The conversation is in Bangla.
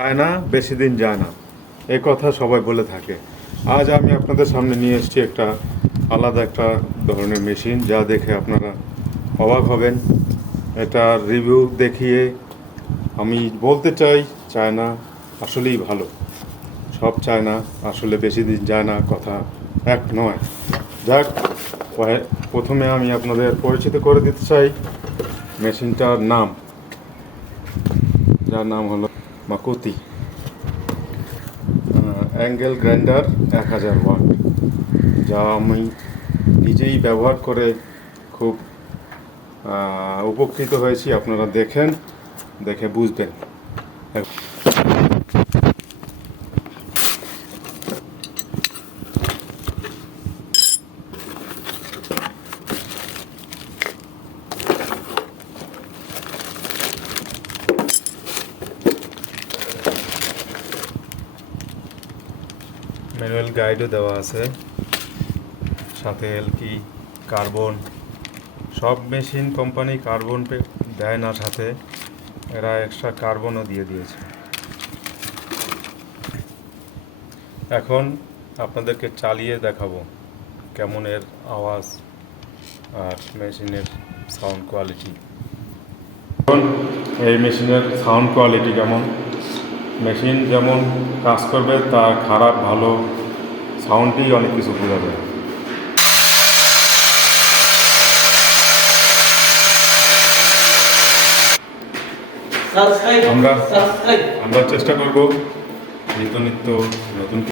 যায় না, বেশি দিন যায় না। এ কথা সবাই বলে থাকে। আজ আমি আপনাদের সামনে নিয়ে এসেছি একটা আলাদা একটা ধরনের মেশিন, যা দেখে আপনারা অবাক হবেন। এটা রিভিউ দেখিয়ে আমি বলতে চাই চায়না আসলেই ভালো। সব চায়না আসলে বেশি দিন যায় না, কথা এক নয়। যাক প্রথমে আমি আপনাদের পরিচিত করে দিতে চাই মেশিনটার নাম। যার নাম হলো মাকুতি। অ্যাঙ্গেল গ্রাইন্ডার এক হাজার ওয়াট, যা আমি নিজেই ব্যবহার করে খুব উপকৃত হয়েছি। আপনারা দেখেন, দেখে বুঝবেন। ম্যানুয়াল গাইডও দেওয়া আছে। সাথে এলকি কার্বন সব মেশিন কোম্পানি কার্বন দেয় না সাথে, এরা এক্সট্রা কার্বনও দিয়ে দিয়েছে। এখন আপনাদেরকে চালিয়ে দেখাবো কেমন এর আওয়াজ আর মেশিনের সাউন্ড কোয়ালিটি এই মেশিনের সাউন্ড কোয়ালিটি কেমন? মেশিন যেমন কাজ করবে তার খারাপ ভালো সাউন্ডই অনেক কিছু বোঝা যায়। আমরা- আমরা চেষ্টা করব নিত্য নিত্য নতুন